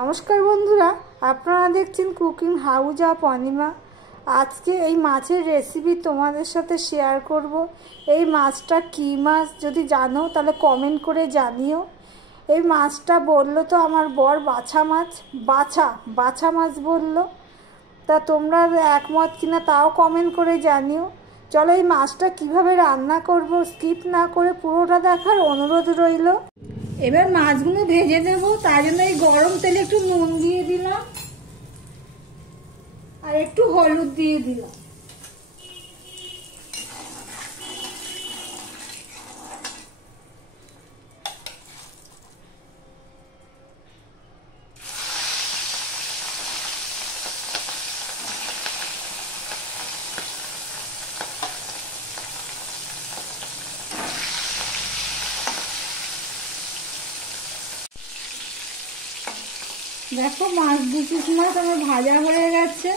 নমস্কার বন্ধুরা, আপনারা দেখছেন কুকিং হাউস অফ অনিমা। আজকে এই মাছের রেসিপি তোমাদের সাথে শেয়ার করব। এই মাছটা কী মাছ যদি জানো তাহলে কমেন্ট করে জানিও। এই মাছটা বললো তো আমার বর বাছা মাছ বললো। তা তোমরা একমত কিনা তাও কমেন্ট করে জানিও। চলো এই মাছটা কিভাবে রান্না করব স্কিপ না করে পুরোটা দেখার অনুরোধ রইল। এবার মাছগুলো ভেজে দেবো, তার জন্য এই গরম তেলে একটু নুন দিয়ে দিলাম আর একটু হলুদ দিয়ে দিলাম। দেখো দু পিস মাছ আমার ভাজা হয়ে গেছে।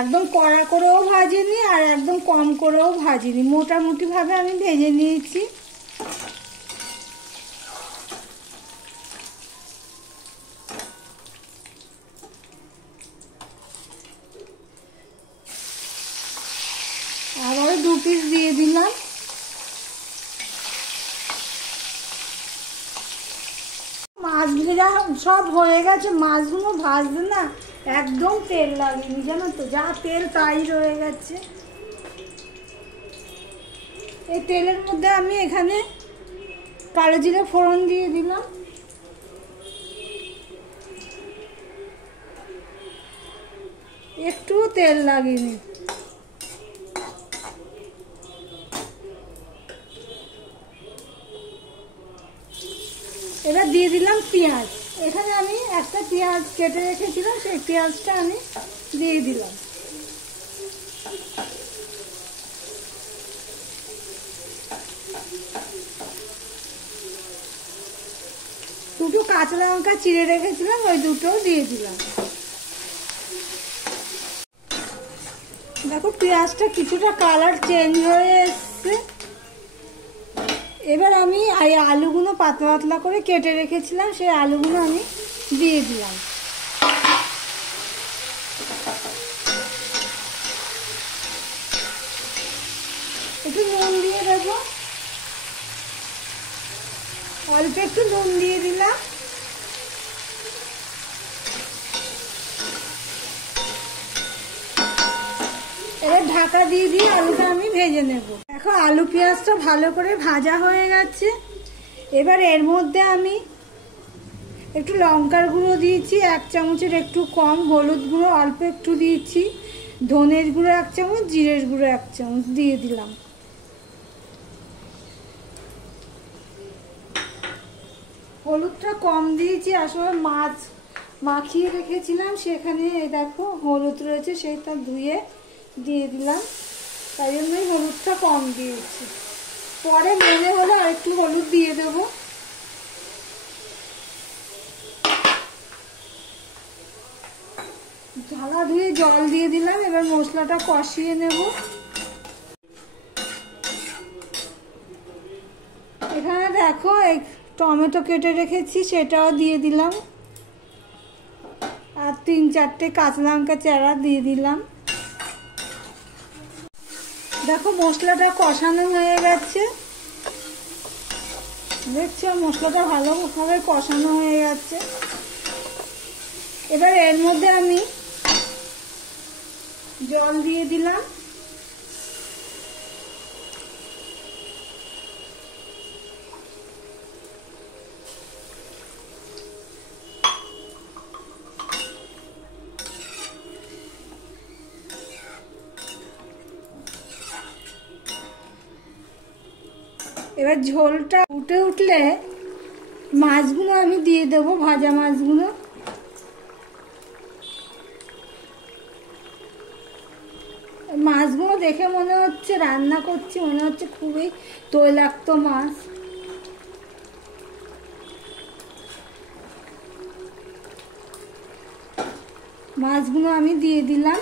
একদম কড়া করেও ভাজিনি আর একদম কম করেও ভাজিনি, মোটামুটি ভাবে আমি ভেজে নিয়েছি। আবার 2 পিস দিয়ে দিলাম। মাছ ভেজা সব হয়ে গেছে, মাছগুলো ভাজতে না একদম তেল লাগেনি, জানো তো, যা তেল তাই রয়ে গেছে। এই তেলের মধ্যে আমি এখানে কালো জিরে ফোড়ন দিয়ে দিলাম, একটু তেল লাগেনি। এবার দিয়ে দিলাম পেঁয়াজ। এখানে আমি একটা পেঁয়াজ কেটে রেখেছিলাম, সেই পেঁয়াজটা আমি দিয়ে দিলাম। দুটো কাঁচা লঙ্কা চিড়ে রেখেছিলাম, ওই দুটো দিয়ে দিলাম। দেখো পেঁয়াজটা কিছুটা কালার চেঞ্জ হয়ে এসছে। এবার আমি এই আলুগুলো পাতলা পাতলা করে কেটে রেখেছিলাম, সেই আলুগুলো আমি দিয়ে দিলাম। একটু নুন দিয়ে দেবো, অল্প একটু নুন দিয়ে দিলাম। এবার ঢাকা দিয়ে দিয়ে আলুটা আমি ভেজে নেব। দেখো আলু পেঁয়াজটা ভালো করে ভাজা হয়ে গেছে। এবার এর মধ্যে আমি একটু লঙ্কার গুঁড়ো দিয়েছি 1 চামচের একটু কম, হলুদ গুঁড়ো অল্প একটু দিয়েছি, ধনের গুঁড়ো 1 চামচ, জিরের গুঁড়ো 1 চামচ দিয়ে দিলাম। হলুদটা কম দিয়েছি, আসলে মাছ মাখিয়ে রেখেছিলাম, সেখানে দেখো হলুদ রয়েছে, সেইটা ধুয়ে দিয়ে দিলাম, তাই জন্যই হলুদটা কম দিয়েছি। পরে মনে হলে আর একটু হলুদ দিয়ে দেবো। ঢাকা ধুয়ে জল দিয়ে দিলাম। এবার মশলাটা কষিয়ে নেব। এখানে দেখো এই টমেটো কেটে রেখেছি, সেটাও দিয়ে দিলাম, আর 3-4টে কাঁচা লঙ্কা চেরা দিয়ে দিলাম। দেখো মশলাটা কষানো হয়ে গেছে, দেখছো মশলাটা ভালোভাবে কষানো হয়ে গেছে। এবার এর মধ্যে আমি জল দিয়ে দিলাম। এবার ঝোলটা উঠলে মাছগুলো আমি দিয়ে দেবো, ভাজা মাছগুলো। মাছগুলো দেখে মনে হচ্ছে রান্না করছি, মনে হচ্ছে খুবই তৈলাক্ত মাছ। মাছগুলো আমি দিয়ে দিলাম।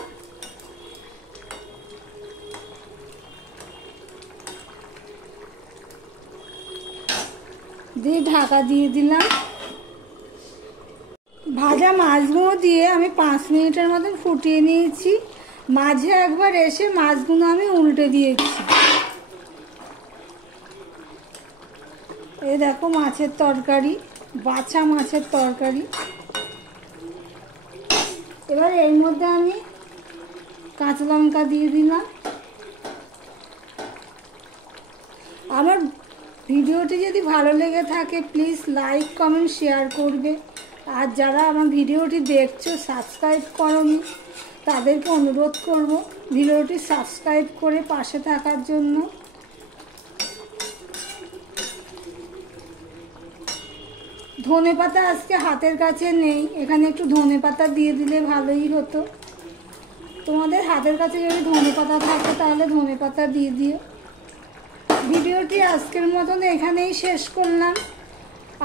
দিয়ে ঢাকা দিয়ে দিলাম। ভাজা মাছগুলো দিয়ে আমি 5 মিনিটের মতন ফুটিয়ে নিয়েছি। মাঝে একবার এসে মাছগুলো আমি উল্টে দিয়েছি। এই দেখো মাছের তরকারি, বাছা মাছের তরকারি। এবার এর মধ্যে আমি কাঁচা লঙ্কা দিয়ে দিলাম। আমার ভিডিওটি যদি ভালো লেগে থাকে প্লিজ লাইক কমেন্ট শেয়ার করবে। আর যারা আমার ভিডিওটি দেখছো সাবস্ক্রাইব করোনি তাদেরকে অনুরোধ করব ভিডিওটি সাবস্ক্রাইব করে পাশে থাকার জন্য। ধনেপাতা আজকে হাতের কাছে নেই, এখানে একটু ধনেপাতা দিয়ে দিলে ভালোই হতো। তোমাদের হাতের কাছে যদি ধনেপাতা থাকে তাহলে ধনেপাতা দিয়ে দিও। ভিডিওটি আজকের মতন এখানেই শেষ করলাম।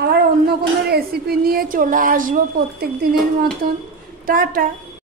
আবার অন্য কোনো রেসিপি নিয়ে চলে আসবো প্রত্যেক দিনের মতন। টাটা।